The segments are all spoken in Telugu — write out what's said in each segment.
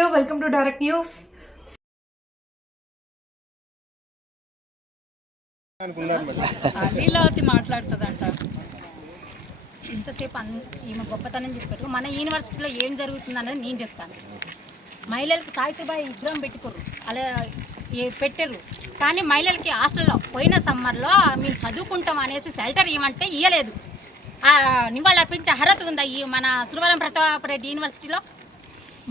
dear, welcome to Direct News. Leelavathi మాట్లాడుతుందంట ఇంతసేపు ఈమె గొప్పతనం చెప్పారు. మన యూనివర్సిటీలో ఏం జరుగుతుంది అనేది నేను చెప్తాను. మహిళలకు సావిత్రిబాయి విగ్రహం పెట్టుకోరు, అలా పెట్టారు. కానీ మహిళలకి హాస్టల్లో పోయిన సమ్మర్లో మేము చదువుకుంటాం అనేసి షెల్టర్ ఇవ్వమంటే ఇవ్వలేదు. నివాళులు అర్పించే అర్హత ఉందా ఈ మన సురవరం ప్రతాపరెడ్డి యూనివర్సిటీలో?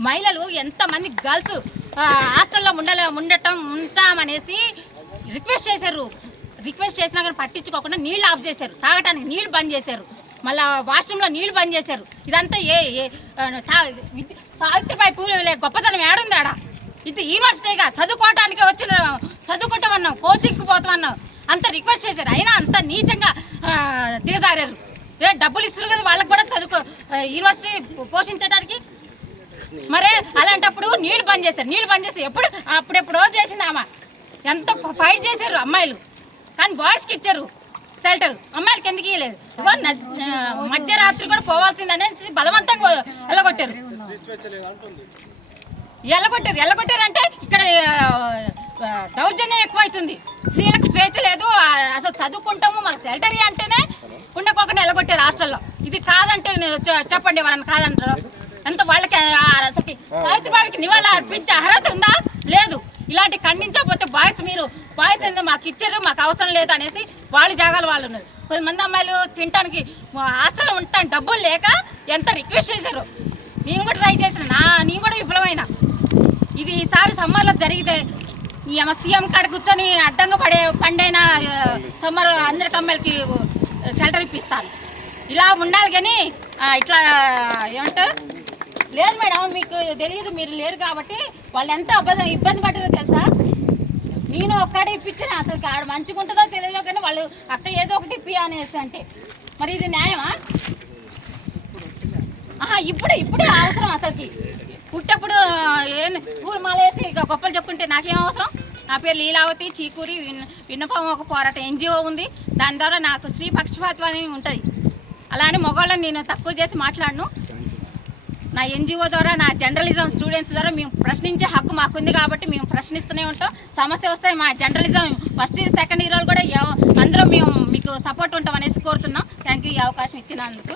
మహిళలు ఎంతమంది గర్ల్స్ హాస్టల్లో ఉంటామనేసి రిక్వెస్ట్ చేశారు. రిక్వెస్ట్ చేసినా కానీ పట్టించుకోకుండా నీళ్ళు ఆఫ్ చేశారు, తాగటానికి నీళ్ళు బంద్ చేశారు, మళ్ళీ వాష్రూమ్లో నీళ్ళు బంద్ చేశారు. ఇదంతా సావిత్రిబాయి పూలే గొప్పతనం ఏడుంది ఆడ? ఇది యూనివర్సిటీగా చదువుకోవటానికి వచ్చిన చదువుకుంటామన్నాం, కోచింగ్కి పోతామన్నాం, అంత రిక్వెస్ట్ చేశారు. అయినా అంత నీచంగా దిగజారారు. డబ్బులు ఇస్తారు కదా వాళ్ళకి కూడా యూనివర్సిటీ పోషించడానికి. మరే అలాంటప్పుడు నీళ్ళు బంద్ చేశారు. నీళ్ళు బంద్ చేసి అప్పుడెప్పుడో చేసింది ఆమె. ఎంత ఫైట్ చేశారు అమ్మాయిలు, కానీ బాయ్స్కి ఇచ్చారు షెల్టర్, అమ్మాయిలకి ఎందుకు ఇవ్వలేదు? ఇగో మధ్యరాత్రి కూడా పోవాల్సిందనేసి బలవంతంగా ఎల్లగొట్టారు. ఎల్లగొట్టారంటే ఇక్కడ దౌర్జన్యం ఎక్కువైతుంది. స్త్రీలకు స్వేచ్ఛ లేదు, అసలు చదువుకుంటాము మాకు షెల్టర్ అంటేనే ఉండకోకుండా ఎల్లగొట్టారు హాస్టల్లో. ఇది కాదంటే చెప్పండి, ఎవరన్నా కాదంటారు? ఎంత వాళ్ళకి అసలు సావిత్రిబాయికి నివాళులు అర్పించే అర్హత ఉందా? లేదు. ఇలాంటి ఖండించకపోతే బాయ్స్ ఎందుకు మాకు ఇచ్చారు, మాకు అవసరం లేదు అనేసి వాళ్ళ జాగాలు వాళ్ళు ఉన్నారు. కొంతమంది అమ్మాయిలు తినడానికి హాస్టల్లో ఉండటానికి డబ్బులు లేక ఎంత రిక్వెస్ట్ చేశారు. నేను కూడా ట్రై చేసిన, నేను కూడా విఫలమైన. ఇది ఈసారి సమ్మర్లో జరిగితే సీఎం కాడ కూర్చొని అడ్డంగా పండైన సమ్మర్ అందరికి అమ్మాయిలకి షెల్టర్ ఇప్పిస్తాను. ఇలా ఉండాలి కానీ ఇట్లా ఏమంటారు? లేదు మేడం, మీకు తెలియదు, మీరు లేరు కాబట్టి వాళ్ళు ఎంత ఇబ్బంది పడ్డారో తెలుసా? నేను ఒక్కడే ఇప్పించిన, అసలు ఆడ మంచిగా ఉంటుందో తెలియదు కానీ వాళ్ళు అక్క ఏదో ఒకటి ఇప్పి అనేసి అంటే మరి ఇది న్యాయమా? ఇప్పుడే అవసరం అసలుకి. పుట్టప్పుడు పూలు మాలేసి గొప్పలు చెప్పుకుంటే నాకేం అవసరం? నా పేరు లీలావతి చీకూరి, విన్నపం ఒక పోరాట ఎన్జిఓ ఉంది. దాని ద్వారా నాకు స్త్రీ పక్షపాతం అని ఉంటుంది. అలానే మగవాళ్ళని నేను తక్కువ చేసి మాట్లాడను. నా ఎన్జిఓ ద్వారా, నా జర్నలిజం స్టూడెంట్స్ ద్వారా మేము ప్రశ్నించే హక్కు మాకుంది కాబట్టి మేము ప్రశ్నిస్తూనే ఉంటాం. సమస్య వస్తే మా journalism first year second year కూడా అందరూ మేము మీకు సపోర్ట్ ఉంటాం అనేసి కోరుతున్నాం. థ్యాంక్ యూ ఈ అవకాశం ఇచ్చినందుకు.